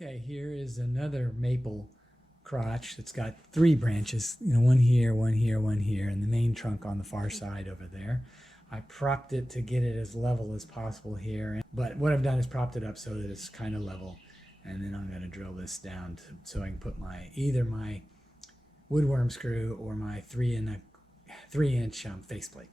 Okay, here is another maple crotch that's got three branches, one here, one here, one here, and the main trunk on the far side over there. I propped it to get it as level as possible here, but what I've done is propped it up so that it's kind of level, and then I'm going to drill this down so I can put either my woodworm screw or my 3-inch faceplate.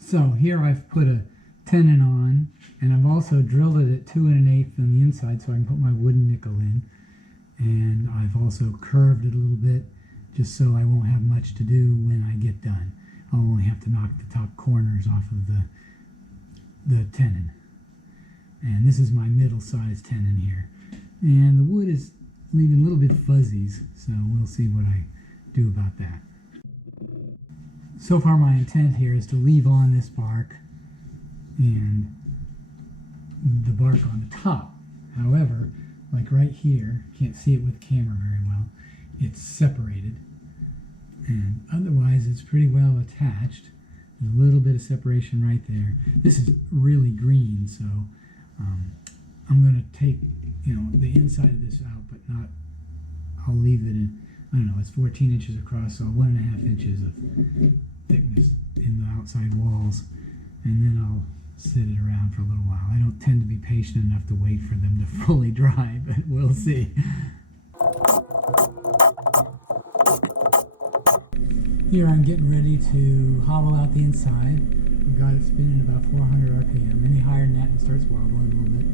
So here I've put a tenon on, and I've also drilled it at 2 1/8 on the inside so I can put my wooden nickel in. And I've also curved it a little bit just so I won't have much to do when I get done. I'll only have to knock the top corners off of the tenon. And this is my middle-sized tenon here. And the wood is leaving little bit fuzzies, so we'll see what I do about that. So far my intent here is to leave on this bark and the bark on the top. However, like right here, can't see it with the camera very well, it's separated, and otherwise it's pretty well attached. There's a little bit of separation right there. This is really green, so I'm going to take the inside of this out, but not, I'll leave it in, I don't know, it's 14 inches across, so 1.5 inches of thickness in the outside walls, and then I'll sit it around for a little while. I don't tend to be patient enough to wait for them to fully dry, but we'll see. Here I'm getting ready to hollow out the inside. I've got it spinning about 400 RPM. Any higher than that, it starts wobbling a little bit.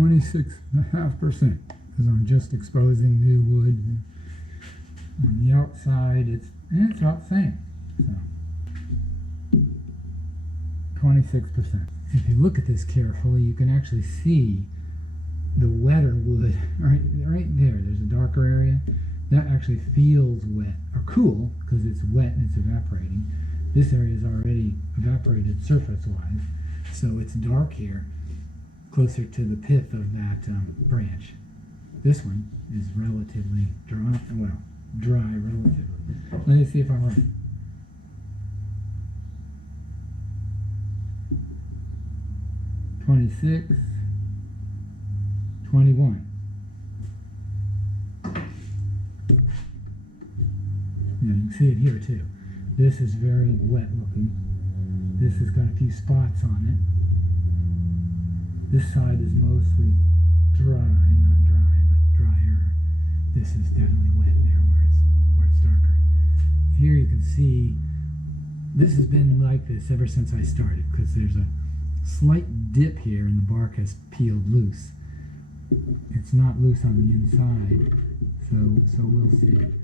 26.5%, because I'm just exposing new wood. On the outside, it's about the same. So 26%. If you look at this carefully, you can actually see the wetter wood right there. There's a darker area that actually feels wet or cool because it's wet and it's evaporating. This area is already evaporated surface-wise, so it's dark here, closer to the pith of that branch. This one is relatively dry. Well, dry relatively. Let me see if I'm right. "26, 21. Yeah, you can see it here too. This is very wet looking. This has got a few spots on it. This side is mostly dry, not dry, but drier. This is definitely wet there where it's darker. Here you can see this has been like this ever since I started, because there's a slight dip here and the bark has peeled loose. It's not loose on the inside, so we'll see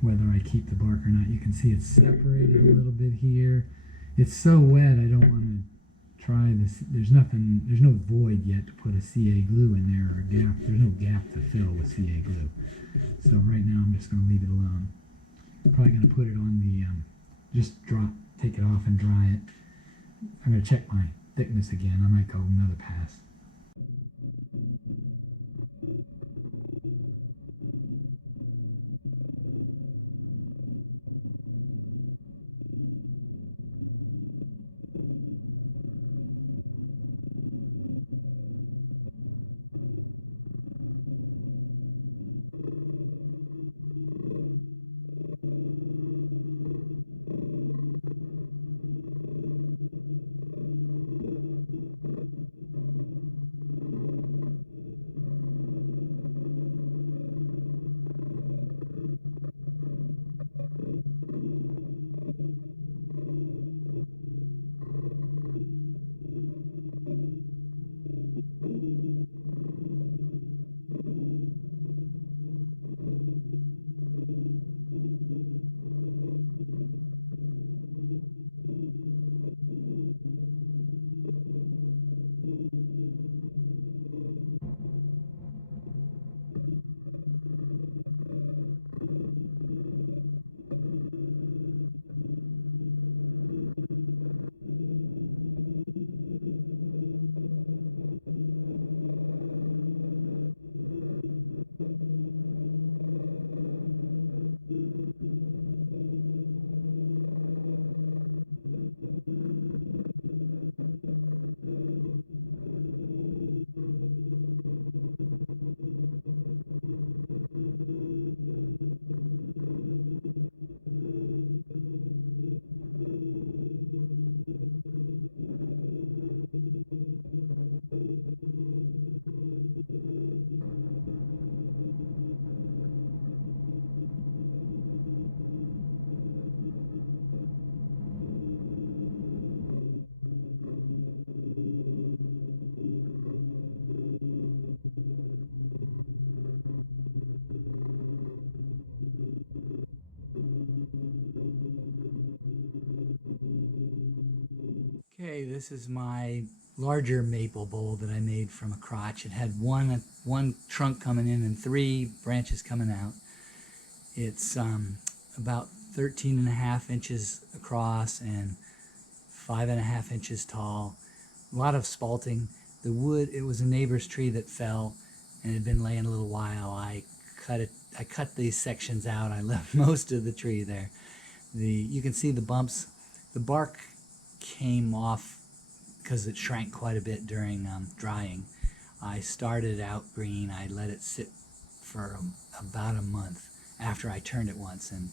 whether I keep the bark or not. You can see it's separated a little bit here. It's so wet I don't want to try this. There's no void yet to put a CA glue in there, or a gap. There's no gap to fill with CA glue. So right now I'm just going to leave it alone. I'm probably going to put it on the, take it off and dry it. I'm going to check my thickness again. I might go another pass. Okay, this is my larger maple bowl that I made from a crotch. It had one trunk coming in and 3 branches coming out. It's about 13.5 inches across and 5.5 inches tall. A lot of spalting. The wood, it was a neighbor's tree that fell and had been laying a little while. I cut these sections out. I left most of the tree there. You can see the bumps. The bark came off because it shrank quite a bit during drying. I started out green. I let it sit for about a month after I turned it once, and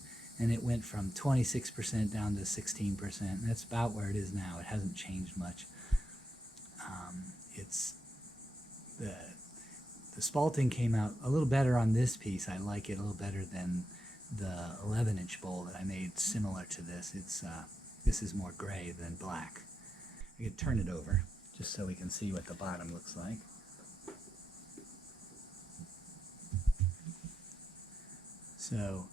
it went from 26% down to 16%. And that's about where it is now. It hasn't changed much. It's the spalting came out a little better on this piece. I like it a little better than the 11-inch bowl that I made similar to this. This is more gray than black. I could turn it over just so we can see what the bottom looks like. So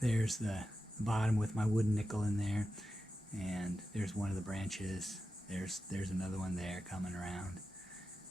there's the bottom with my wooden nickel in there, and there's one of the branches. There's another one there coming around.